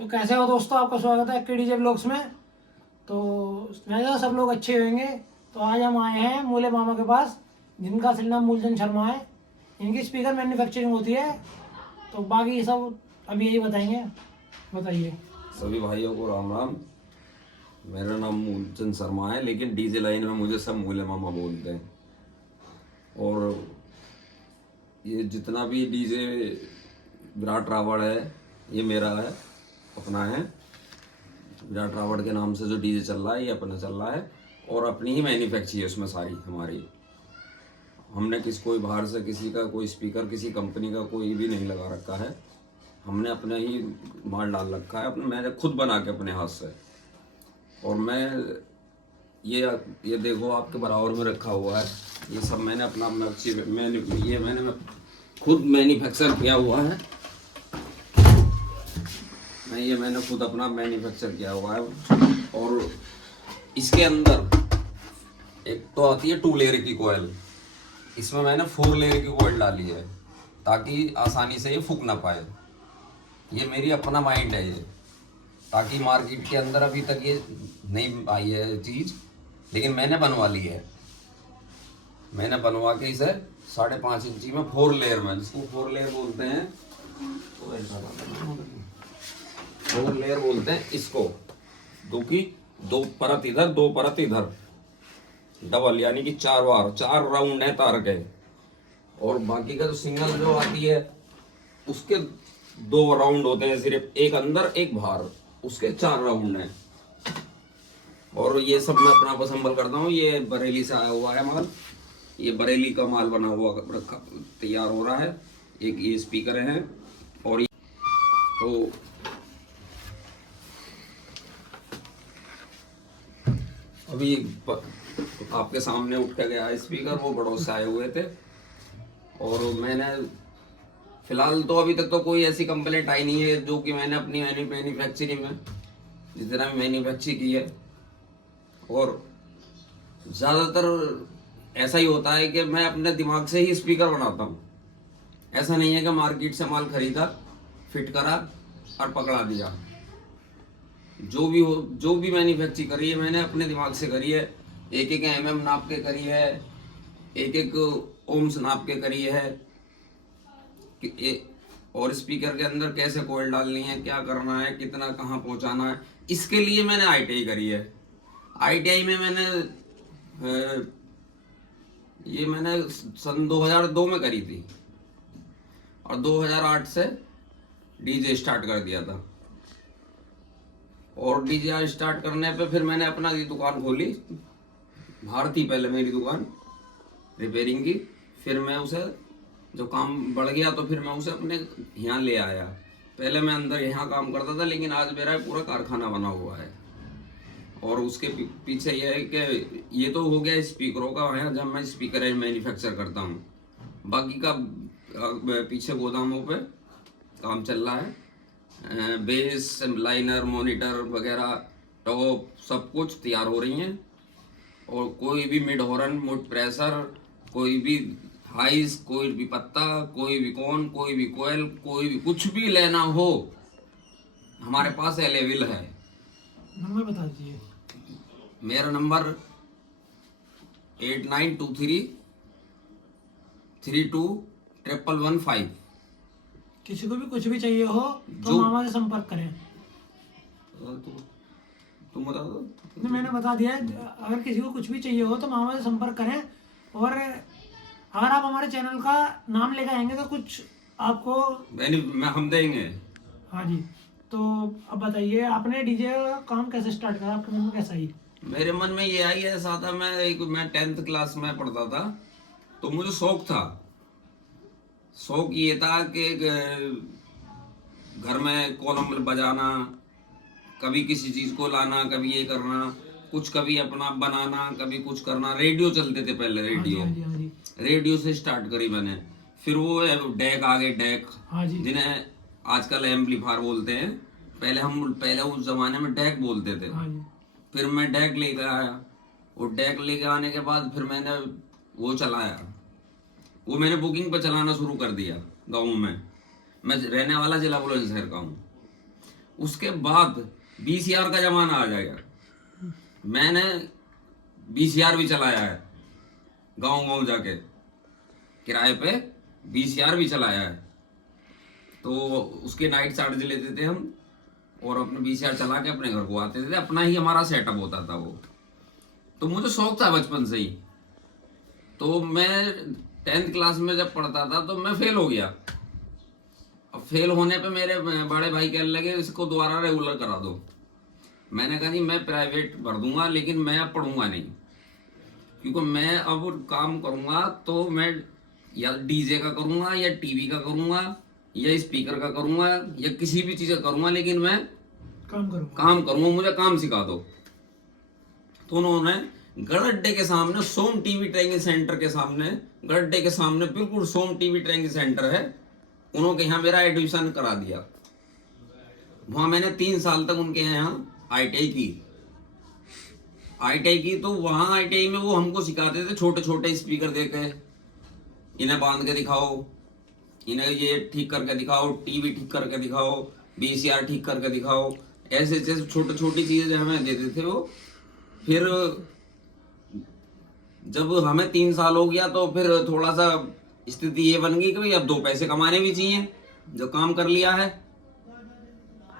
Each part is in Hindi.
तो कैसे हो दोस्तों, आपका स्वागत है के डीजे ब्लॉग्स में। तो मैं सब लोग अच्छे होंगे। तो आज हम आए हैं मूले मामा के पास, जिनका असली नाम मूलचंद शर्मा है। इनकी स्पीकर मैन्युफैक्चरिंग होती है। तो बाकी सब अभी यही बताएंगे। बताइए। सभी भाइयों को राम राम। मेरा नाम मूलचंद शर्मा है, लेकिन डीजे लाइन में मुझे सब मूले मामा बोलते हैं। और ये जितना भी डीजे विराट रावण है, ये मेरा है, अपना है। विराट रावण के नाम से जो डीजे चल रहा है, ये अपना चल रहा है और अपनी ही मैन्युफैक्चरिंग है उसमें सारी हमारी। हमने कोई बाहर से किसी का कोई स्पीकर किसी कंपनी का कोई भी नहीं लगा रखा है। हमने अपने ही माल डाल रखा है, अपने मैंने खुद बना के अपने हाथ से। और मैं ये देखो आपके बराबर में रखा हुआ है, ये सब मैंने अपना मैंने खुद मैन्युफैक्चर किया हुआ है। मैंने खुद अपना मैन्युफैक्चर किया हुआ है। और इसके अंदर एक तो आती है 2 लेयर की कोयल, इसमें मैंने 4 लेयर की कोयल डाली है ताकि आसानी से ये फूक ना पाए। ये मेरी अपना माइंड है ये, ताकि मार्केट के अंदर अभी तक ये नहीं आई है चीज़, लेकिन मैंने बनवा ली है। मैंने बनवा के इसे 5.5 इंची में 4 लेयर में, जिसको 4 लेयर बोलते हैं, 4 लेयर बोलते हैं इसको। क्योंकि 2 परत इधर 2 परत इधर, डबल, यानी कि 4 बार 4 राउंड है तार के। और बाकी का जो सिंगल जो आती है उसके 2 राउंड होते हैं, सिर्फ एक अंदर एक बाहर, उसके 4 राउंड हैं। और ये सब मैं अपना असेंबल करता हूँ। ये बरेली से आया हुआ है माल, ये बरेली का माल बना हुआ रखा तैयार हो रहा है। एक ये स्पीकर हैं और तो अभी आपके सामने उठ के गया स्पीकर, वो बड़ों से आए हुए थे। और मैंने फिलहाल तो अभी तक तो कोई ऐसी कंप्लेंट आई नहीं है, जो कि मैंने अपनी मैन्युफैक्चरिंग में जितना भी मैन्युफैक्चर की है। और ज़्यादातर ऐसा ही होता है कि मैं अपने दिमाग से ही स्पीकर बनाता हूँ। ऐसा नहीं है कि मार्केट से माल खरीदा, फिट करा और पकड़ा दिया। जो भी हो, जो भी मैन्युफैक्चर करी है मैंने अपने दिमाग से करी है। एक एक mm नाप के करी है, एक एक ओम्स नाप के करी है और स्पीकर के अंदर कैसे कॉइल डालनी है, क्या करना है, कितना कहाँ पहुँचाना है, इसके लिए मैंने ITI करी है। ITI में मैंने सन 2002 में करी थी और 2008 से डीजे स्टार्ट कर दिया था। और डीजे स्टार्ट करने पे फिर मैंने अपना ये दुकान खोली। बाहर थी पहले मेरी दुकान रिपेयरिंग की, फिर मैं उसे जो काम बढ़ गया तो फिर मैं उसे अपने यहाँ ले आया। पहले मैं अंदर यहाँ काम करता था, लेकिन आज मेरा पूरा कारखाना बना हुआ है। और उसके पीछे ये है कि ये तो हो गया स्पीकरों का है, जब मैं स्पीकर मैन्युफैक्चर करता हूँ। बाकी का पीछे गोदामों पे काम चल रहा है। बेस, लाइनर, मॉनिटर वगैरह, टॉप सब कुछ तैयार हो रही हैं। और कोई भी मिड हॉर्न, मिड प्रेशर, कोई भी हाइस, कोई भी पत्ता, कोई भी कॉन, कोई भी कोयल, कोई भी कुछ भी लेना हो हमारे पास अवेलेबल है। नंबर बता दीजिए। मेरा नंबर 8923321115। किसी को भी कुछ भी चाहिए हो तो मामा से संपर्क करें। तुम बता दो। नहीं, मैंने बता दिया है। अगर किसी को कुछ भी चाहिए हो तो मामा से संपर्क करें। और अगर आप हमारे चैनल का नाम लेकर आएंगे तो कुछ आपको हम देंगे। हाँ जी। तो अब बताइए, आपने डीजे का काम कैसे स्टार्ट करा, आपके मन में कैसा आई? मेरे मन में ये आई, ऐसा था, मैं 10th क्लास में पढ़ता था, तो मुझे शौक था। शौक ये था कि घर में कॉलम बजाना, कभी किसी चीज़ को लाना, कभी ये करना, कुछ कभी अपना बनाना, कभी कुछ करना। रेडियो चलते थे पहले, रेडियो से स्टार्ट करी मैंने। फिर वो डेक आ गए, डेक जिन्हें आजकल एम्पलीफायर बोलते हैं। पहले उस जमाने में डेक बोलते थे। फिर मैं डेक लेकर आया। वो डेक लेकर आने के बाद फिर मैंने वो चलाया। वो मैंने बुकिंग पर चलाना शुरू कर दिया गाँव में। मैं रहने वाला जिला बुलंदशहर का हूँ। उसके बाद VCR का जमाना आ जाएगा। मैंने VCR भी चलाया है, गांव गांव जाके किराए पे VCR भी चलाया है। तो उसके नाइट चार्ज लेते थे हम और अपने VCR चला के अपने घर को आते थे। अपना ही हमारा सेटअप होता था वो। तो मुझे शौक था बचपन से ही। तो मैं 10th क्लास में जब पढ़ता था तो मैं फेल हो गया। अब फेल होने पे मेरे बड़े भाई कहने लगे इसको दोबारा रेगुलर करा दो। मैंने कहा जी मैं प्राइवेट भर दूंगा लेकिन मैं अब पढ़ूंगा नहीं, क्योंकि मैं अब काम करूंगा तो मैं या डीजे का करूंगा या टीवी का करूंगा या स्पीकर का करूंगा या किसी भी चीज का करूंगा, लेकिन मैं काम करूंगा, मुझे काम सिखा दो। तो उन्होंने गड़ड्डे के सामने सोम टीवी ट्रेनिंग सेंटर के सामने, गड़ड्डे के सामने बिल्कुल सोम टीवी ट्रेनिंग सेंटर है, उन्होंने यहाँ मेरा एडमिशन करा दिया। वहां मैंने 3 साल तक उनके यहाँ ITI की। तो वहां ITI में वो हमको सिखाते थे छोटे छोटे स्पीकर देके, इन्हें बांध के दिखाओ, इन्हें ये ठीक करके दिखाओ, टीवी ठीक करके दिखाओ, VCR ठीक करके दिखाओ, ऐसे ऐसे छोटी छोटी चीजें हमें देते थे वो। फिर जब हमें 3 साल हो गया तो फिर थोड़ा सा स्थिति ये बन गई कि भाई अब 2 पैसे कमाने भी चाहिए, जो काम कर लिया है।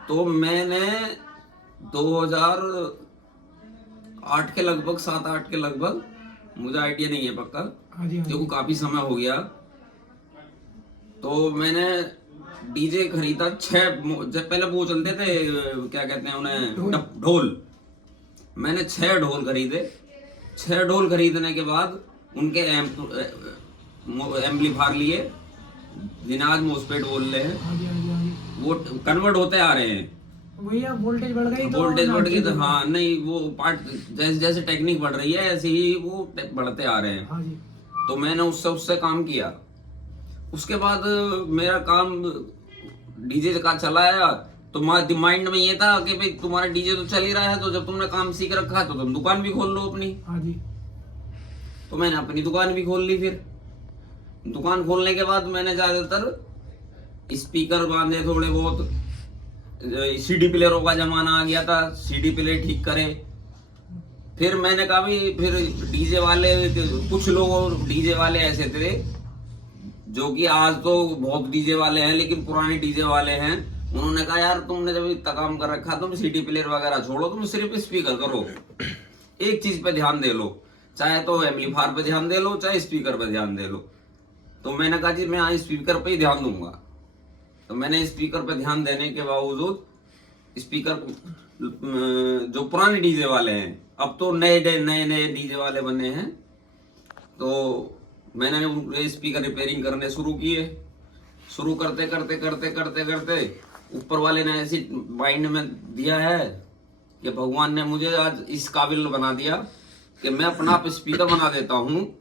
तो मैंने 2008 के लगभग, 7-8 के लगभग, मुझे आइडिया नहीं है पक्का क्योंकि काफी समय हो गया। तो मैंने डीजे खरीदा 6, जब पहले वो चलते थे क्या कहते हैं उन्हें, ढोल। मैंने 6 ढोल खरीदे। 6 ढोल खरीदने के बाद उनके एम्पलीफायर लिए, जिन्हें आज मोस्पेट बोल रहे हैं, वो कन्वर्ट होते आ रहे हैं। वही अब वोल्टेज बढ़ गई, वोल्टेज बढ़ गई तो हाँ नहीं, वो पार्ट जैसे जैसे टेक्निक बढ़ रही है ऐसे ही वो बढ़ते आ रहे हैं। तो मैंने उससे काम किया। उसके बाद मेरा काम डीजे का चलाया तो माइंड में ये था कि भाई तुम्हारा डीजे तो चल ही रहा है, तो जब तुमने काम सीख रखा है तो तुम दुकान भी खोल लो अपनी। तो मैंने अपनी दुकान भी खोल ली। फिर दुकान खोलने के बाद मैंने ज्यादातर स्पीकर बांधे, थोड़े बहुत CD प्लेयरों का जमाना आ गया था, CD प्लेयर ठीक करे। फिर मैंने कहा भी फिर डीजे वाले, कुछ लोग डीजे वाले ऐसे थे जो कि आज तो बहुत डीजे वाले हैं लेकिन पुराने डीजे वाले हैं, उन्होंने कहा यार तुमने जब इतना काम कर रखा तुम CD प्लेयर वगैरह छोड़ो, तुम सिर्फ स्पीकर करो, एक चीज पे ध्यान दे लो, चाहे तो एम्पलीफायर पे ध्यान दे लो चाहे स्पीकर पे ध्यान दे लो। तो मैंने कहा जी मैं आज स्पीकर पे ही ध्यान दूंगा। तो मैंने स्पीकर पे ध्यान देने के बावजूद स्पीकर जो पुराने डीजे वाले हैं, अब तो नए नए डीजे वाले बने हैं, तो मैंने उनके स्पीकर रिपेयरिंग करने शुरू किए। शुरू करते करते करते करते करते ऊपर वाले ने ऐसी माइंड में दिया है कि भगवान ने मुझे आज इस काबिल बना दिया कि मैं अपना आप स्पीकर बना देता हूँ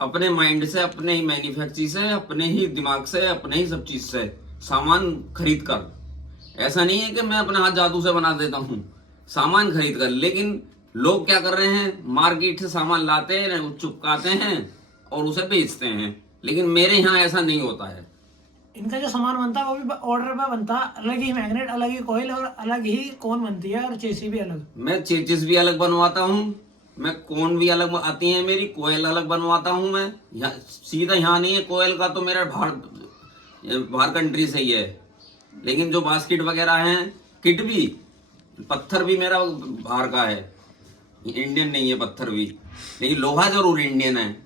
अपने माइंड से, अपने ही मैन्युफैक्चर से, अपने ही दिमाग से, अपने ही सब चीज से सामान खरीद कर। ऐसा नहीं है कि मैं अपने हाथ जादू से बना देता हूँ, सामान खरीद कर। लेकिन लोग क्या कर रहे हैं, मार्केट से सामान लाते हैं, चुपकाते हैं और उसे बेचते हैं, लेकिन मेरे यहाँ ऐसा नहीं होता है। इनका जो सामान बनता है वो भी ऑर्डर पे बनता है, अलग ही मैग्नेट, अलग ही कॉइल और अलग ही कोन बनती है और चेसी भी अलग। मैं चेचिस भी अलग बनवाता हूँ, मैं कोन भी अलग आती है मेरी, कोयल अलग बनवाता हूँ मैं। सीधा यहाँ नहीं है, कोयल का तो मेरा बाहर कंट्री से ही है, लेकिन जो बास्केट वगैरह हैं, किट भी, पत्थर भी मेरा बाहर का है, इंडियन नहीं है पत्थर भी, लेकिन लोहा जरूर इंडियन है,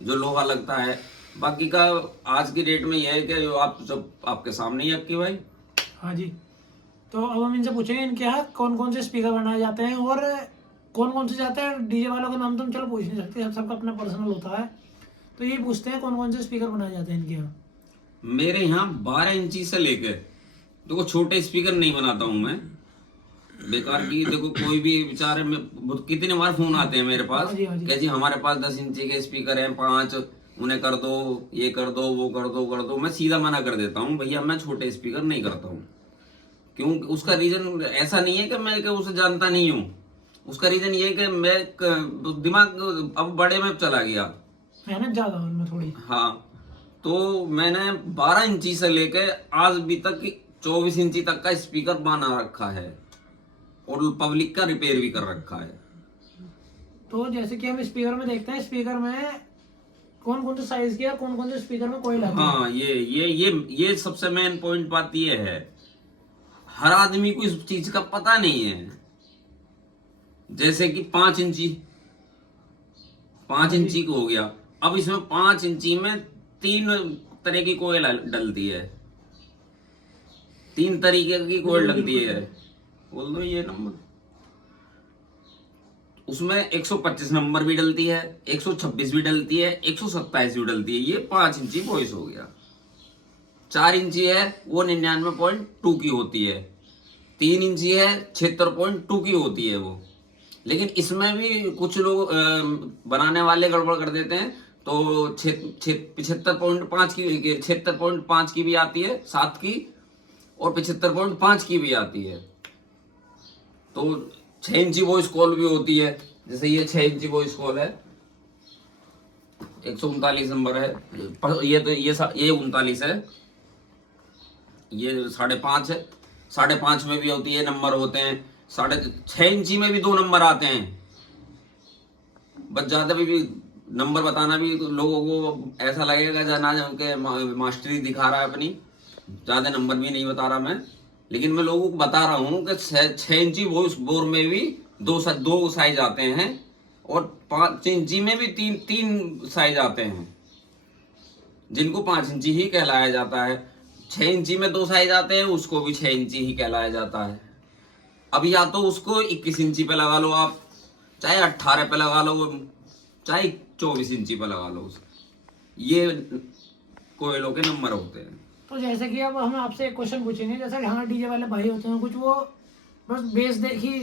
जो लोहा लगता है। बाकी का आज की डेट में यह है कि आप सब आपके सामने ही आपकी भाई। हाँ जी, तो अब हम इनसे पूछेंगे इनके यहाँ कौन कौन से स्पीकर बनाए जाते हैं और कौन कौन से जाते हैं। डीजे वालों के नाम तो हम चलो पूछ नहीं सकते, सबका अपना पर्सनल होता है, तो ये पूछते हैं कौन कौन से स्पीकर बनाए जाते हैं इनके यहाँ। मेरे यहाँ 12 इंची से लेकर, देखो छोटे स्पीकर नहीं बनाता हूँ मैं बेकार की। देखो कोई भी बेचारे में कितने बार फोन आते हैं मेरे पास कि जी हमारे पास 10 इंची के स्पीकर हैं 5, उन्हें कर दो, ये कर दो, वो कर दो। मैं सीधा मना कर देता हूँ, भैया मैं छोटे स्पीकर नहीं करता हूँ। क्यों? उसका रीजन ऐसा नहीं है कि मैं उसे जानता नहीं हूँ, उसका रीजन ये है कि मैं दिमाग अब बड़े में चला गया, मेहनत ज्यादा उनमें थोड़ी। हाँ, तो मैंने 12 इंची से लेकर आज भी तक 24 इंची तक का स्पीकर बना रखा है और पब्लिक का रिपेयर भी कर रखा है। तो जैसे कि हम स्पीकर में देखते हैं, स्पीकर में कौन कौन से साइज के और कौन कौन से स्पीकर में कोई लगता है। हाँ, ये सबसे मेन पॉइंट बात ये है, हर आदमी को इस चीज का पता नहीं है। जैसे कि 5 इंची को हो गया, अब इसमें 5 इंची में 3 तरह की कोयल डलती है, 3 तरीके की कोयल डलती है। बोल दो ये नंबर, उसमें 125 नंबर भी डलती है, 126 भी डलती है, 127 भी डलती है। ये 5 इंची वॉइस हो गया। 4 इंची है वो 99.2 की होती है, 3 इंची है 76.2 की होती है वो। लेकिन इसमें भी कुछ लोग बनाने वाले गड़बड़ कर देते हैं, तो 75.5 की भी आती है, 7 की, और 75.5 की भी आती है। तो 6 इंची वॉइस कॉल भी होती है, जैसे ये 6 इंची वॉइस कॉल है, 139 नंबर है। ये तो ये 39 है, ये 5.5 है। 5.5 में भी होती है, नंबर होते हैं। 6.5 इंची में भी 2 नंबर आते हैं। बस ज्यादा भी नंबर बताना भी लोगों को ऐसा लगेगा जना उनके मास्टरी दिखा रहा है अपनी, ज्यादा नंबर भी नहीं बता रहा मैं। लेकिन मैं लोगों को बता रहा हूँ कि 6 इंची वॉइस बोर में भी दो साइज आते हैं, और 5 इंची में भी तीन साइज आते हैं, जिनको 5 इंची ही कहलाया जाता है। 6 इंची में 2 साइज आते हैं, उसको भी 6 इंची ही कहलाया जाता है। अब या तो उसको 21 इंची पे लगा लो आप, चाहे 18 पे लगा लो, चाहे 24 इंची पे लगा लो, ये कोयलों के नंबर होते हैं। तो जैसे कि अब हम आपसे एक क्वेश्चन पूछेंगे, जैसे कि हाँ डीजे वाले भाई होते हैं कुछ, वो बस बेस देखी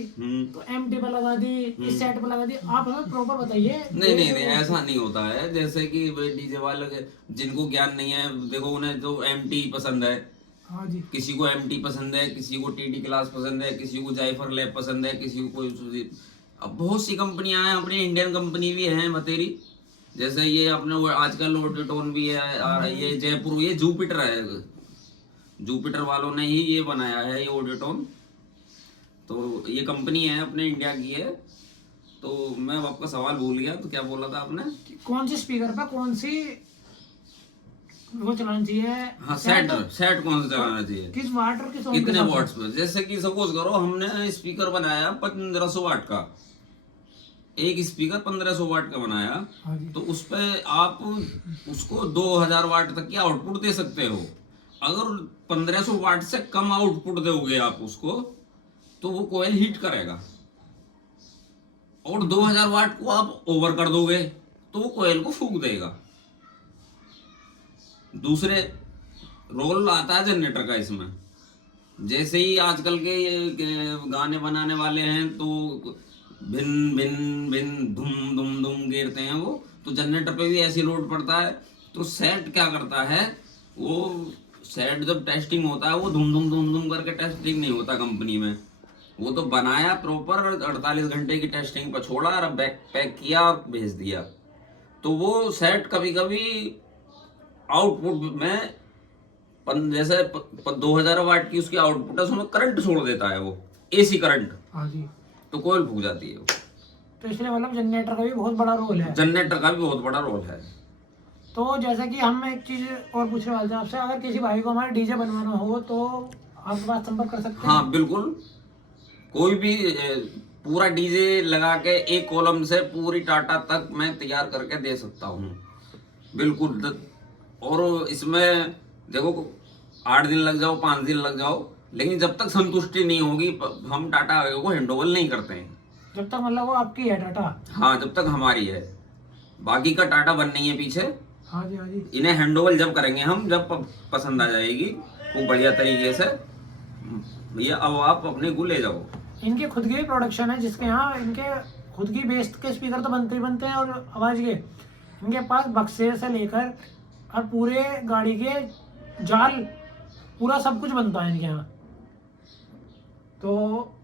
तो एमटी पे लगा दी, इस सेट पे लगा दी, आप हमें प्रॉपर बताइए। नहीं, ऐसा नहीं होता है। जैसे कि डीजे वाले जिनको ज्ञान नहीं है, देखो उन्हें तो एमटी पसंद है, हाँ जी, किसी को एमटी पसंद है, किसी को टीडी क्लास पसंद है, किसी को जाइफर लैब पसंद है, किसी को अब बहुत सी कंपनियां हैं, अपनी इंडियन कंपनी भी है बतेरी। जैसे ये अपने आजकल ऑडिटोन भी है, और ये जयपुर, ये जुपिटर है, जुपिटर वालों ने ही ये बनाया है ये ऑडिटोन। तो ये कंपनी है अपने इंडिया की है। तो मैं आपका सवाल भूल गया, तो क्या बोला था आपने? कौन सी स्पीकर पे कौन सी वो चलाना चाहिए? हाँ, सेट कौन सा चलाना चाहिए, किस वाट और किस ओम के कितने हिसाब से? वॉट्स पे। जैसे कि सपोज करो हमने स्पीकर बनाया 1500 वाट का, एक स्पीकर 1500 वाट का बनाया, हाँ जी, तो उस पे आप उसको 2000 वाट तक की आउटपुट दे सकते हो। अगर 1500 वाट से कम आउटपुट दोगे आप उसको, तो वो कोयल हीट करेगा, और 2000 वाट को आप ओवर कर दोगे तो वो कोयल को फूंक देगा। दूसरे रोल आता है जनरेटर का इसमें। जैसे ही आजकल के गाने बनाने वाले हैं, तो भिन भिन भिन धुम धुम धुम गिरते हैं वो, तो जनरेटर पे भी ऐसी लोड पड़ता है। तो सेट क्या करता है, वो सेट जब टेस्टिंग होता है, वो धुम धुम धुम धुम करके टेस्टिंग नहीं होता कंपनी में। वो तो बनाया प्रॉपर, 48 घंटे की टेस्टिंग पर छोड़ा और पैक किया और भेज दिया। तो वो सेट कभी कभी आउटपुट में जैसे 2000 वाट की उसकी आउटपुट है, उसमें करंट छोड़ देता है, वो एसी करंट, हाँ जी। तो कोयल फूक जाती है वो। तो इसलिए मतलब जनरेटर का भी बहुत बड़ा रोल है। जनरेटर का भी बहुत बड़ा रोल है। तो जैसा कि हम एक चीज और पूछने वाले थे आपसे, अगर किसी भाई को हमारा डीजे बनवाना हो तो आपके पास संपर्क कर सकते हैं? हाँ बिल्कुल, कोई भी पूरा डीजे लगा के एक कॉलम से पूरी टाटा तक मैं तैयार करके दे सकता हूँ, बिल्कुल। और इसमें देखो 8 दिन लग जाओ, 5 दिन लग जाओ, लेकिन जब तक संतुष्टि नहीं होगी हम टाटा को हैंडओवर नहीं करते हैं। जब तक मतलब वो आपकी है टाटा? हाँ, जब तक हमारी है, बाकी का टाटा बन नहीं है पीछे। हाँ जी, हाँ जी। इन्हें हैंडओवर जब करेंगे हम, जब पसंद आ जाएगी खूब बढ़िया तरीके से, भैया अब आप अपने को ले जाओ। इनकी खुद की भी प्रोडक्शन है, जिसके यहाँ इनके खुद की बेस के स्पीकर तो बनते ही बनते हैं, और आवाज के इनके पास बक्से से लेकर और पूरे गाड़ी के जाल, पूरा सब कुछ बनता है इनके यहाँ। तो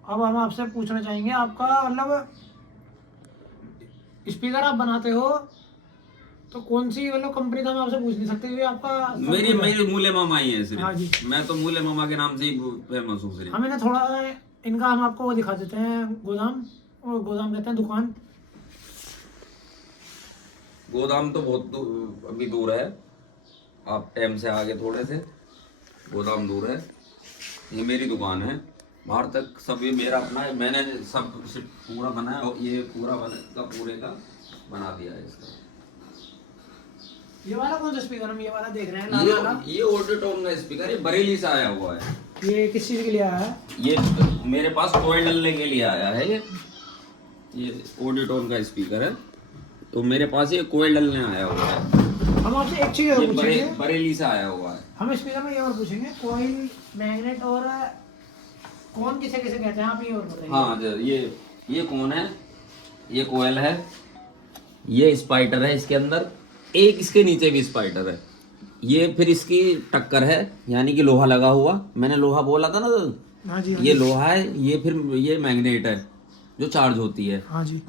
अब हम आपसे पूछना चाहेंगे, आपका मतलब स्पीकर आप बनाते हो तो कौन सी मतलब कंपनी का हम आपसे पूछ नहीं सकते, ये आपका मेरी मेरी मूले मामा ही है हाँ जी। सिर्फ, मैं तो मूले मामा के नाम से ही फेमस हूँ सिर्फ। हमें ना थोड़ा इनका हम आपको वो दिखा देते हैं गोदाम, और गोदाम कहते हैं दुकान। गोदाम तो बहुत अभी दूर है, आप टाइम से आगे थोड़े से, गोदाम दूर है। ये मेरी दुकान है, बाहर तक सब ये मेरा अपना है, मैंने सब पूरा बनाया और ये पूरा पूरे का बना दिया है इसका। ये वाला कौन सा स्पीकर हम ये वाला देख रहे हैं लाल वाला? ये ऑडियोटोन का स्पीकर, ये बरेली से आया हुआ है। ये किस चीज के लिए आया है? ये मेरे पास कोयल डलने के लिए आया है। ये ऑडियोटोन का स्पीकर है, तो मेरे पास ये कोयल डलने आया हुआ है। हम आपसे एक चीज और पूछेंगे, बरेली से आया हुआ है। हम स्पीकर में ये और पूछेंगे, कोयल, मैग्नेट और कौन किसे किसे कहते हैं, आप ये और बताइए। हाँ ये कौन है, ये कोयल है, ये स्पाइडर है इसके अंदर, एक इसके नीचे भी स्पाइडर है, ये फिर इसकी टक्कर है, यानी कि लोहा लगा हुआ, मैंने लोहा बोला था ना, हाँ जी, ये लोहा है, ये फिर ये मैग्नेट है जो चार्ज होती है, हाँ जी।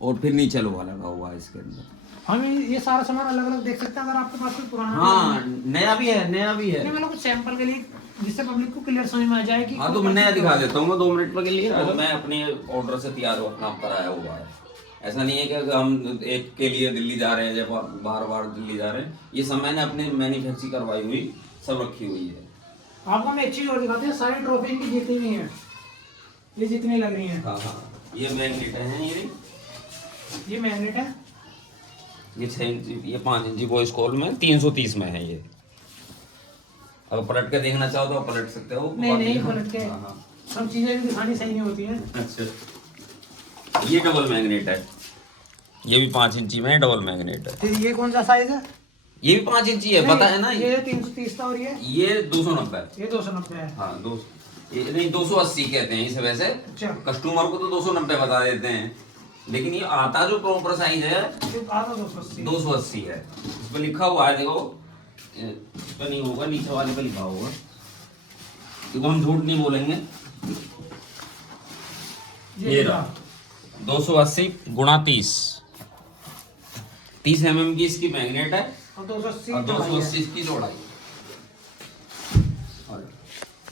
और फिर नीचे लोहा लगा हुआ है इसके अंदर। हम ये सारा सामान अलग अलग देख सकते हैं अगर आपके पास कोई पुराना। हाँ नया भी है, नया भी है। नहीं मतलब कुछ सैंपल के लिए जिससे पब्लिक को क्लियर समझ में आ जाए कि हाँ तो मैं नया दिखा देता हूँ 2 मिनट के लिए। तो मैं अपने ऑर्डर से तैयार अपना पर आया हुआ है, ऐसा नहीं है कि हम एक के लिए दिल्ली जा रहे हैं, जब बार बार दिल्ली जा रहे हैं, ये सब मैंने अपने मैन्युफैक्चरिंग करवाई हुई सब रखी हुई है। आपको हम एक चीज और दिखाते हैं, सारी ट्रॉफी इनकी जितनी भी हैं, ये जितनी लग रही हैं। हाँ हाँ, ये मैग्नेट है, ये मैग्नेट है, ये 6 इंची, ये 5 इंची वॉइस कॉल में 330 में है ये। अगर पलट के देखना चाहो तो आप पलट सकते हो। नहीं पलट के, हाँ हाँ, सब चीजें भी दिखानी सही नहीं होती हैं। अच्छा ये डबल मैग्नेट है, ये भी 5 इंची में डबल मैग्नेट है। फिर ये कौन सा साइज है? ये भी 5 इंची है, पता है ना। ये 330 था और ये 290 है। ये 290 है। हाँ ये नहीं 280 कहते हैं इसे वैसे, अच्छा, कस्टमर को तो 290 बता देते हैं, लेकिन ये आता जो प्रॉपर साइज है ये आता 280 280 है। इस पर लिखा हुआ है, देखो इस पर नहीं होगा, नीचे वाले पे लिखा होगा, क्योंकि हम झूठ नहीं बोलेंगे। ये रहा 280 गुणा 30 mm की इसकी मैग्नेट है, और 280 और 280 इसकी चौड़ाई।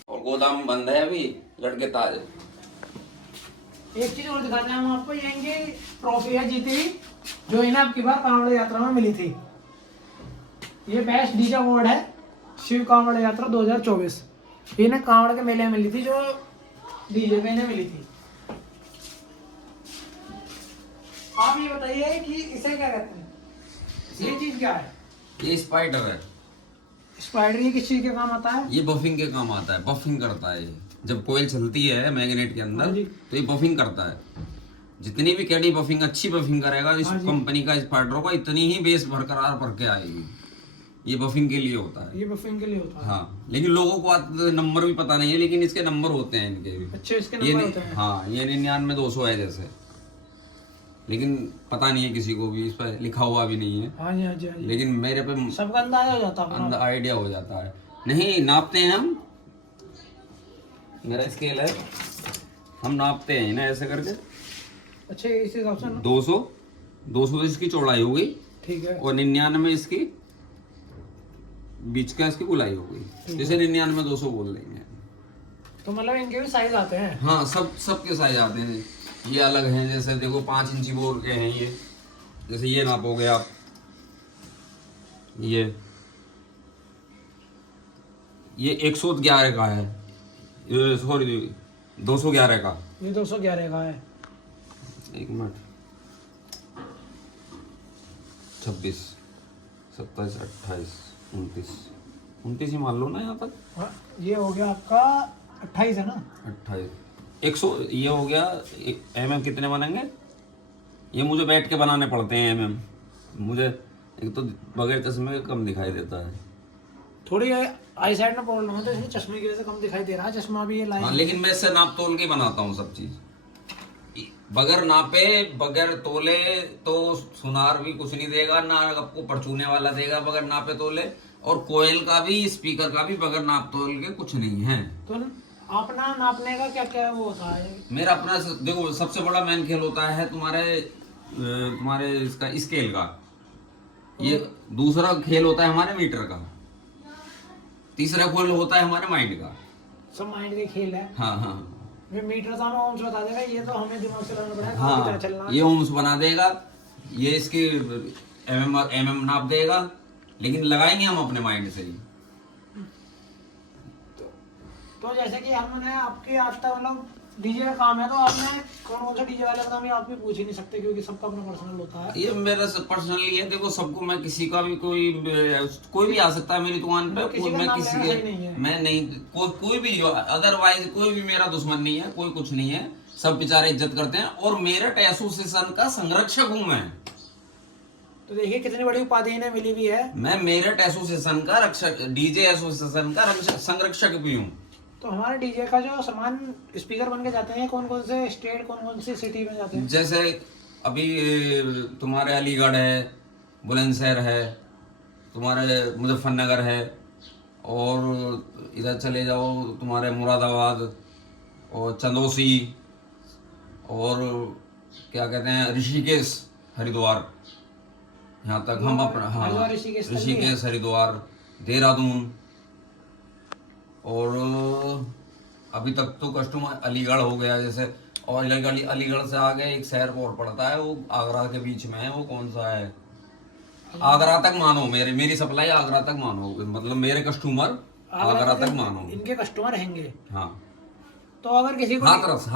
और गोदाम बंद है अभी, लड़के ताजे। एक चीज और दिखाते हैं हम आपको, ये इनकी ट्रॉफी है जीती हुई, जो इन्हें आपकी बार कांवड़ यात्रा में मिली थी। ये बेस्ट डीजे अवार्ड है, शिव कांवड़ यात्रा 2024, इन्हें कांवड़ के मेले में मिली थी, जो डीजे में इन्हें मिली थी। आप ये बताइए कि इसे क्या कहते हैं, ये चीज क्या है? ये स्पाइडर है। स्पाइडर ये किस चीज के काम आता है? ये बफिंग के काम आता है, बफिंग करता है ये। जब कोयल चलती है मैग्नेट के हाँ अंदर जी। तो ये बफिंग करता है। जितनी भी कैडी बफिंग अच्छी बफिंग करेगा इस हाँ जी। कंपनी का स्पाइडर को, इतनी ही बेस बरकरार भर के आएगी। ये बफिंग के लिए होता है। ये बफिंग के लिए होता है। हाँ, लेकिन लोगों को नंबर भी पता नहीं है, लेकिन इसके नंबर होते हैं इनके भी। अच्छा, इसके ये नंबर होते हैं। हाँ, ये 99-200 है जैसे, लेकिन पता नहीं है किसी को भी, इस पर लिखा हुआ भी नहीं है। हाँ जी, हाँ जी, हाँ जी। लेकिन मेरे पे सबका अंदाजा हो जाता है अपना। आइडिया हो जाता है। नहीं नापते हैं हम, मेरा स्केल है, हम नापते हैं ना ऐसे करके। अच्छा, इस हिसाब से ना? 200 तो इसकी चौड़ाई हो गई, ठीक है। और 99 इसकी बीच का इसकी गोलाई हो गई, जैसे 99-200 बोल देंगे। तो मतलब इनके भी साइज आते हैं? हाँ, सब के साइज आते हैं, ये अलग हैं। जैसे देखो 5 इंची बोर के हैं ये, जैसे ये नापोगे आप, ये 111 का है, ये सॉरी 211 का। ये 211 का है। एक मिनट, 26, 27, 28, 29 ही मान लो ना यहाँ तक। हाँ, ये हो गया आपका 28 है ना? 28, 100 ये हो गया। mm कितने बनेंगे? ये मुझे बैठ के बनाने पड़ते हैं mm। मुझे एक तो बगैर चश्मे के कम दिखाई देता है, थोड़ी आई साइड में प्रॉब्लम है, तो इसलिए चश्मे की वजह से कम दिखाई दे रहा है। चश्मा भी ये लाइन। हाँ, लेकिन मैं इससे नाप तोल के बनाता हूँ सब चीज, बगैर नापे बगैर तोले तो सुनार भी कुछ नहीं देगा, ना आपको परचूने वाला देगा बगैर नापे तोले। और कोयल का भी, स्पीकर का भी बगैर नाप तोल के कुछ नहीं है। तो अपना नापने का क्या क्या वो होता है? मेरा अपना देखो, सबसे बड़ा मेन खेल होता है तुम्हारे इसका स्केल का। ये दूसरा खेल होता है हमारे मीटर का, तीसरा खेल होता है हमारे माइंड का। सब माइंड के खेल है। हाँ हाँ ये मीटर तो हमें ओम्स बता देगा, ये तो हमें दिमाग से लगाना पड़ेगा कहाँ हाँ, कितना चलना है। ये ओम्स बना देगा, ये इसकी एमएम नाप देगा, लेकिन लगाएंगे हम अपने माइंड से ही। तो जैसे कि हमने आपके आज तक मतलब डीजे का काम है, तो आपने कौन कौन सा डीजे वाले का नाम ये आप भी पूछ ही नहीं सकते क्योंकि सबका अपना पर्सनल होता है। ये मेरा पर्सनली है, देखो सबको, मैं किसी का भी कोई भी आ सकता है मेरी दुकान पे, किसी का मैं नाम किसी लेना के सही नहीं है। मैं नहीं, कोई भी अदरवाइज कोई भी मेरा दुश्मन नहीं है, कोई कुछ नहीं है, सब बेचारे इज्जत करते हैं, और मेरठ एसोसिएशन का संरक्षक हूँ मैं। तो देखिए कितनी बड़ी उपाधि इन्हें मिली हुई है। मैं मेरठ एसोसिएशन का रक्षक, डीजे एसोसिएशन का संरक्षक भी हूँ। तो हमारे डीजे का जो सामान स्पीकर बन के जाते हैं कौन कौन से स्टेट, कौन कौन सी सिटी में जाते हैं? जैसे अभी तुम्हारे अलीगढ़ है, बुलंदशहर है, तुम्हारे मुजफ्फरनगर है, और इधर चले जाओ तुम्हारे मुरादाबाद और चंदौसी, और क्या कहते हैं ऋषिकेश, हरिद्वार, यहाँ तक हम अपना, हाँ हरिद्वार, ऋषिकेश तक भी है। ऋषिकेश, हरिद्वार, देहरादून, और अभी तक तो कस्टमर अलीगढ़ हो गया जैसे, और अलीगढ़ से आगे एक शहर और पड़ता है, वो आगरा के बीच में है, वो कौन सा है, आगरा तक मानो, मेरी सप्लाई आगरा तक मानो, मतलब मेरे कस्टमर आगरा तक मानो। इनके कस्टमर रहेंगे। हाँ, तो अगर किसी को हाथरस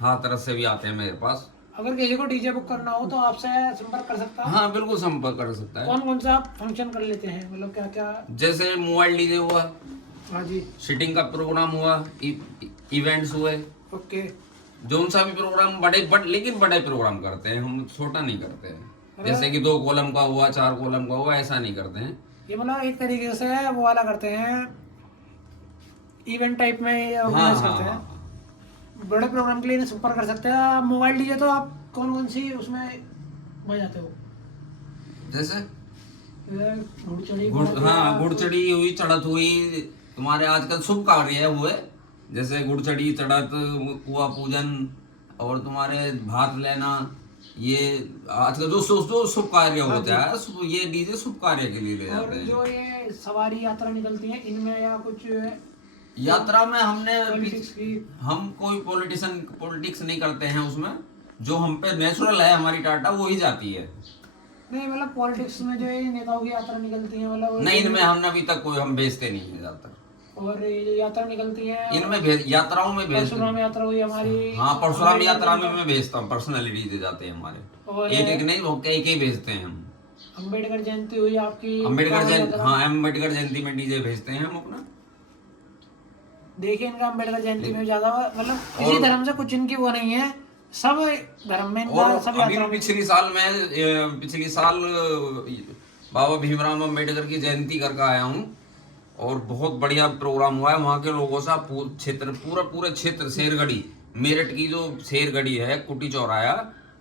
हाथरस से भी आते हैं मेरे पास। अगर किसी को डीजे बुक करना हो तो आपसे संपर्क कर सकता है? हाँ बिल्कुल संपर्क कर सकता है। कौन कौन सा आप फंक्शन कर लेते हैं, मतलब क्या क्या? जैसे मोबाइल डीजे हुआ, हाँ जी, सिटिंग का प्रोग्राम हुआ, इवेंट्स हुए, ओके। जोन सा भी प्रोग्राम, लेकिन बड़े प्रोग्राम करते हैं हम, छोटा नहीं करते हैं। जैसे कि 2 कॉलम का हुआ, 4 कॉलम का हुआ, ऐसा नहीं करते हैं। ये मतलब एक तरीके से वो वाला करते हैं, इवेंट टाइप में ऑर्गेनाइज करते हैं। बड़े प्रोग्राम के लिए इन्हें संपर्क कर सकते हैं। मोबाइल डीजे तो आप कौन कौन सी उसमें बजाते हो? जैसे घुड़चड़ी, हाँ, गुड़चड़ी हुई, चढ़त हुई, तुम्हारे आजकल शुभ कार्य हुए, जैसे गुड़चड़ी, चढ़त, कुआ पूजन, और तुम्हारे भात लेना, ये आजकल जो शुभ कार्य होता है, ये डीजे शुभ कार्य के लिए ले और जाते हैं। जो ये सवारी यात्रा निकलती है इनमें या कुछ यात्रा में हमने पॉलिटिक्स की? हम कोई पॉलिटिक्स नहीं करते हैं उसमें, जो हम पे नेचुरल है हमारी टाटा वही जाती है। नहीं मतलब पॉलिटिक्स में जो ये नेताओं की यात्रा निकलती है, मतलब नहीं, इनमें हमने अभी तक कोई, हम बेचते नहीं है ज्यादातर। और ये जो यात्रा निकलती है इनमें यात्राओं में भेजते परशुराम यात्रा हुई हमारी। हाँ, परशुराम यात्रा में मैं भेजता हूँ, पर्सनैलिटी दे जाते हैं हमारे, और एक नहीं, वो कई भेजते हैं हम। अम्बेडकर जयंती हुई आपकी, अम्बेडकर जयंती, हाँ अम्बेडकर जयंती में डीजे भेजते हैं हम अपना। देखिए इनका अम्बेडकर जयंती में ज्यादा मतलब किसी धर्म से कुछ इनकी वो नहीं है, सब धर्म में इनका और सब अभी यात्रा। पिछली साल बाबा भीमराव अम्बेडकर की जयंती करके आया हूँ, और बहुत बढ़िया प्रोग्राम हुआ है। वहाँ के लोगों से पूरे क्षेत्र शेरगढ़ी, मेरठ की जो शेरगढ़ी है, कुटी चौराया,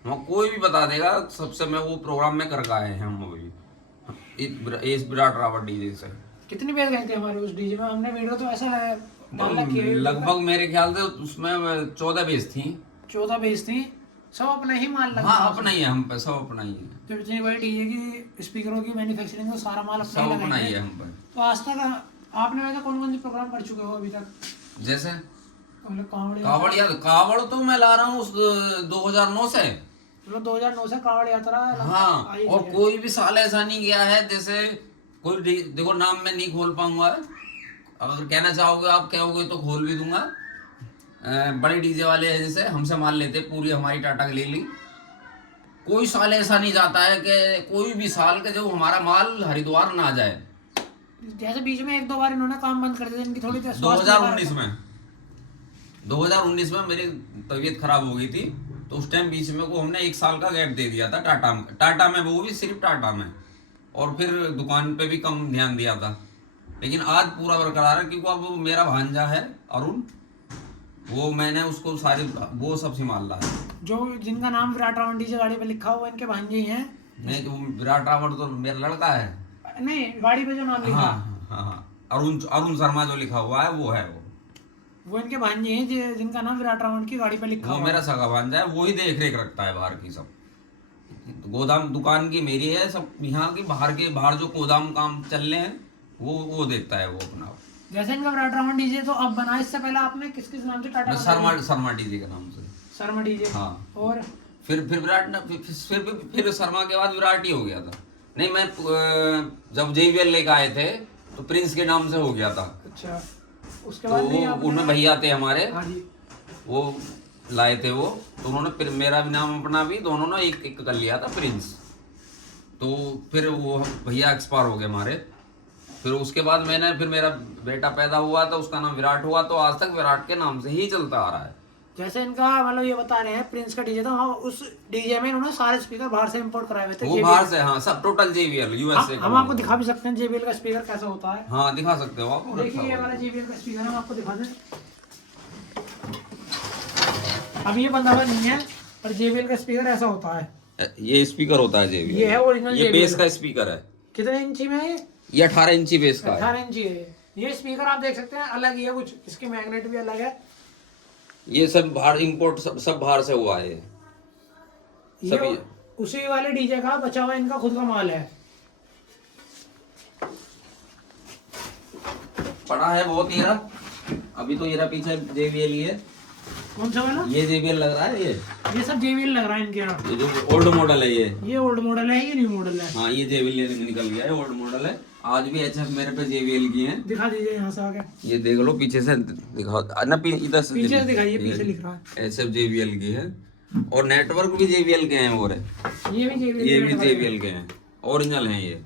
वहाँ कोई भी बता देगा, सबसे मैं वो प्रोग्राम में करके आए हैं हम अभी इस विराट रावत डीजे से। कितनी बेस गए थे हमारे उस डीजे में? हमने वीडियो तो ऐसा है डाल रखी है, लगभग मेरे ख्याल से उसमें 14 बेस थी। 14 बेस थी, सब अपना ही माल लगा। हाँ अपना ही है, हम पे सब अपना ही है, तो इतनी बड़ी डीजे की स्पीकरों की मैन्युफैक्चरिंग तो सारा माल अपना सब ही अपना लगा ही है। है हम पे। तो आज तक आपने वैसे कौन कौन से प्रोग्राम कर चुके हो अभी तक? जैसे मतलब कावड़ तो मैं ला रहा हूँ उस 2009 से। मतलब 2009 से कावड़ यात्रा हाँ, आई और है। कोई भी साल ऐसा नहीं गया है, जैसे कोई देखो नाम मैं नहीं खोल पाऊंगा, अगर कहना चाहोगे आप कहोगे तो खोल भी दूंगा। बड़े डीजे वाले हैं, जैसे हमसे माल लेते, पूरी हमारी टाटा ले ली, कोई साल ऐसा नहीं जाता है कि कोई भी साल के जो हमारा माल हरिद्वार ना जाए। जैसे बीच में 1-2 बार इन्होंने काम बंद कर दिया, इनकी थोड़ी 2019 में मेरी तबीयत खराब हो गई थी, तो उस टाइम बीच में को हमने 1 साल का गैप दे दिया था टाटा में, वो भी सिर्फ टाटा में, और फिर दुकान पे भी कम ध्यान दिया था। लेकिन आज पूरा बरकरार है, क्योंकि अब मेरा भांजा है अरुण, वो मैंने उसको वो सब संभाल रहा है। जो जिनका नाम विराट रावण डीजे गाड़ी पे लिखा हुआ है, इनके भांजे ही हैं। नहीं, तो विराट रावण तो मेरा लड़का है। नहीं, गाड़ी पे जो नाम लिखा हाँ, अरुण शर्मा जो लिखा हुआ है वो है, वो इनके भांजे हैं, जिनका नाम विराट रावण की गाड़ी पे लिखा वो हुआ मेरा सगा भांजा है, वो ही देख रेख रखता है बाहर की सब। गोदाम दुकान की मेरी है, सब यहाँ की बाहर जो गोदाम काम चल रहे हैं वो देखता है वो अपना। जैसे इनका विराट रावण डीजे तो अब बना, इससे पहले आपने किस किस नाम से टाटा शर्मा डीजे के नाम से। शर्मा डीजे। हाँ। और फिर विराट फिर शर्मा के बाद विराट ही हो गया था। नहीं, मैं जब JBL लेके आए थे तो प्रिंस के नाम से हो गया था। अच्छा, उसके तो बाद वो उनमें भैया थे हमारे, हाँ जी, वो लाए थे वो, तो उन्होंने फिर मेरा भी नाम अपना भी दोनों ने एक कर लिया था प्रिंस। तो फिर वो भैया एक्सपायर हो गए हमारे। फिर उसके बाद फिर मेरा बेटा पैदा हुआ तो उसका नाम विराट हुआ, तो आज तक विराट के नाम से ही चलता आ रहा है। जैसे इनका मतलब ये बता रहे हैं प्रिंस का डीजे था, हाँ, उस डीजे में उन्होंने सारे स्पीकर बाहर से इंपोर्ट कराए हुए थे। वो बाहर से, हाँ, सब टोटल JBL USA का। हम आपको दिखा भी सकते हैं JBL का स्पीकर कैसा होता है। हाँ, दिखा सकते हो आप। देखिए ये वाला JBL का स्पीकर हम आपको दिखा दें। अब ये बंदा हुआ नहीं है, पर JBL का स्पीकर ऐसा होता है। ये स्पीकर होता है JBL, ये है ओरिजिनल ये JBL बेस का स्पीकर है। कितने इंची में है ये 18 इंची बेस का है। 18 इंची है ये स्पीकर। आप देख सकते हैं अलग ही है कुछ, इसके मैग्नेट भी अलग है। ये सब बाहर इंपोर्ट, सब बाहर से हुआ है ये सब। उसी वाले डीजे का बचा हुआ इनका खुद का माल है। पड़ा है बहुत हीरा, अभी तो हीरा पीछे JBL ही है। कौन सा वाला? ये JBL लग रहा है, ये सब JBL लग रहा है इनके यहाँ। ये जो ओल्ड मॉडल है ये ओल्ड मॉडल है, ये न्यू मॉडल है। हाँ, ये JBL निकल गया है, ओल्ड मॉडल है। आज भी HF मेरे पे JBL की है। दिखा दीजिए यहाँ से आगे। ये देख लो पीछे से दिखाओ ना, इधर से पीछे से दिखाइए, पीछे लिख रहा है HF JBL की है। और नेटवर्क भी JBL के हैं, और ये भी ये भी JBL के हैं, ओरिजिनल हैं ये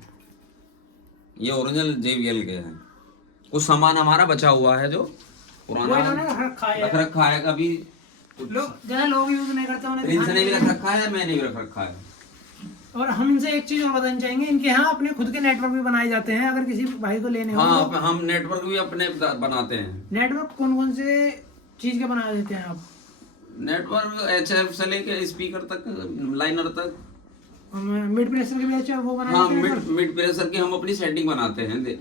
ओरिजिनल JBL के हैं। कुछ सामान हमारा बचा हुआ है जो पुराना रख रखा है, कभी लोग यूज नहीं करते, उन्हें प्रिंस ने भी रख रखा है, मैंने भी रख रखा है। और हम इनसे एक चीज और बताना चाहेंगे, इनके यहाँ अपने खुद के नेटवर्क भी बनाए जाते हैं, अगर किसी भाई को लेने हो। हाँ, हम नेटवर्क भी अपने बनाते हैं। नेटवर्क कौन कौन से चीज के बना देते हैं आप? नेटवर्क HF से लेके स्पीकर तक, लाइनर तक। मिड प्रेशर के भी अच्छा वो बना हाँ, देते हैं। मिड प्रेशर की हम अपनी सेटिंग बनाते हैं।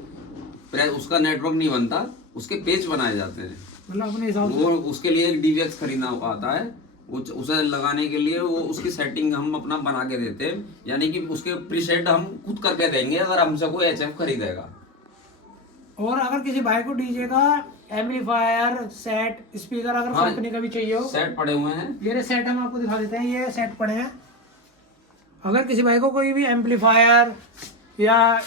उसका नेटवर्क नहीं बनता, उसके पेज बनाए जाते हैं। मतलब अपने हिसाब से वो उसके लिए एक DVX खरीदना आता है, उसे लगाने के लिए वो उसकी सेटिंग हम अपना बना के देते हैं। यानी कि उसके प्रीसेट हम खुद करके देंगे अगर हमसे कोई HF खरीदेगा। और अगर किसी भाई को डीजे का एम्पलीफायर, सेट, स्पीकर अगर कंपनी का भी चाहिए हो, सेट पड़े हुए हैं। ये सेट हम आपको दिखा देते हैं, ये सेट पड़े हैं। अगर किसी भाई को कोई भी एम्पलीफायर या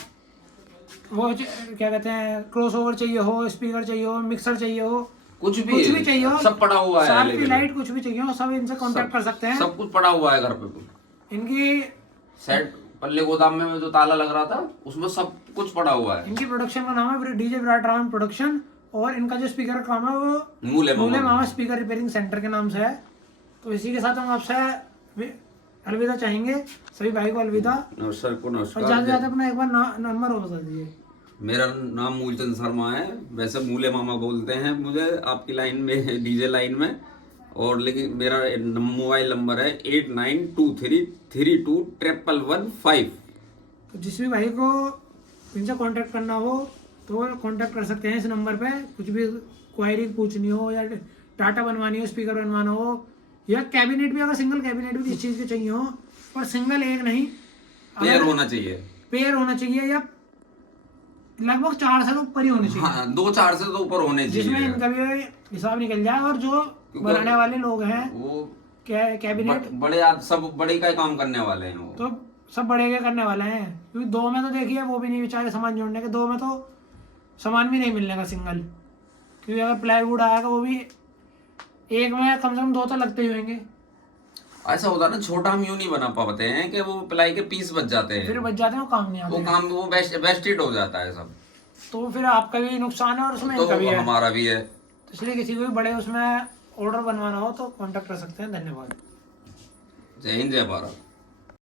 वो क्या कहते हैं क्रॉसओवर चाहिए हो, स्पीकर चाहिए हो, मिक्सर चाहिए हो, कुछ भी चाहिए हो, सब पड़ा हुआ है। शार्पी लाइट कुछ भी चाहिए हो, सब इनसे कांटेक्ट कर सकते हैं। सब कुछ पड़ा हुआ है घर पे। इनकी सेट पल्ले गोदाम में जो ताला लग रहा था उसमें सब कुछ पड़ा हुआ है। इनकी प्रोडक्शन का नाम है डीजे विराट रावण प्रोडक्शन, और इनका जो स्पीकर का काम है वो मूले मामा स्पीकर रिपेयरिंग सेंटर के नाम से है। तो इसी के साथ हम आपसे अलविदा चाहेंगे, सभी भाई को अलविदा। नमस्कार को नमस्कार। और ज्यादा ज्यादा अपना एक बार नंबर बता दीजिए। मेरा नाम मूलचंद शर्मा है, वैसे मूले मामा बोलते हैं मुझे आपकी लाइन में, डीजे लाइन में। और लेकिन मेरा मोबाइल नंबर है 8923321115। तो जिस भी भाई को इनसे कांटेक्ट करना हो तो कांटेक्ट कर सकते हैं इस नंबर पे। कुछ भी क्वायरी पूछनी हो या टाटा बनवानी हो, स्पीकर बनवाना हो, या कैबिनेट भी, अगर सिंगल कैबिनेट भी किस चीज़ के चाहिए हो, पर सिंगल एक नहीं, पेयर होना चाहिए। पेयर होना चाहिए या लगभग 4 से तो ऊपर ही होने चाहिए। हाँ, 2-4 से तो ऊपर होने चाहिए, जिसमें इनका भी हिसाब निकल जाए। और जो बनाने वाले लोग हैं वो कैबिनेट बड़े सब बड़े का काम करने वाले हैं वो। तो सब बड़े के करने वाले हैं, क्योंकि 2 में तो देखिए वो भी नहीं बेचारे सामान जोड़ने के, 2 में तो सामान भी नहीं मिलने का सिंगल, क्योंकि अगर प्लाईवुड आएगा वो भी एक में कम से कम 2 तो लगते ही होंगे। ऐसा होता है ना, छोटा हम यूं नहीं बना पाते हैं कि वो प्लाई के पीस बच जाते हैं, फिर बच जाते हैं, वो काम नहीं आते, वो वेस्टेड हो जाता है सब। तो फिर आपका भी नुकसान है और उसमें तो इनका भी है। हमारा भी है। तो इसलिए किसी को भी बड़े उसमें ऑर्डर बनवाना हो तो कांटेक्ट कर सकते हैं। धन्यवाद। जय हिंद, जय भारत।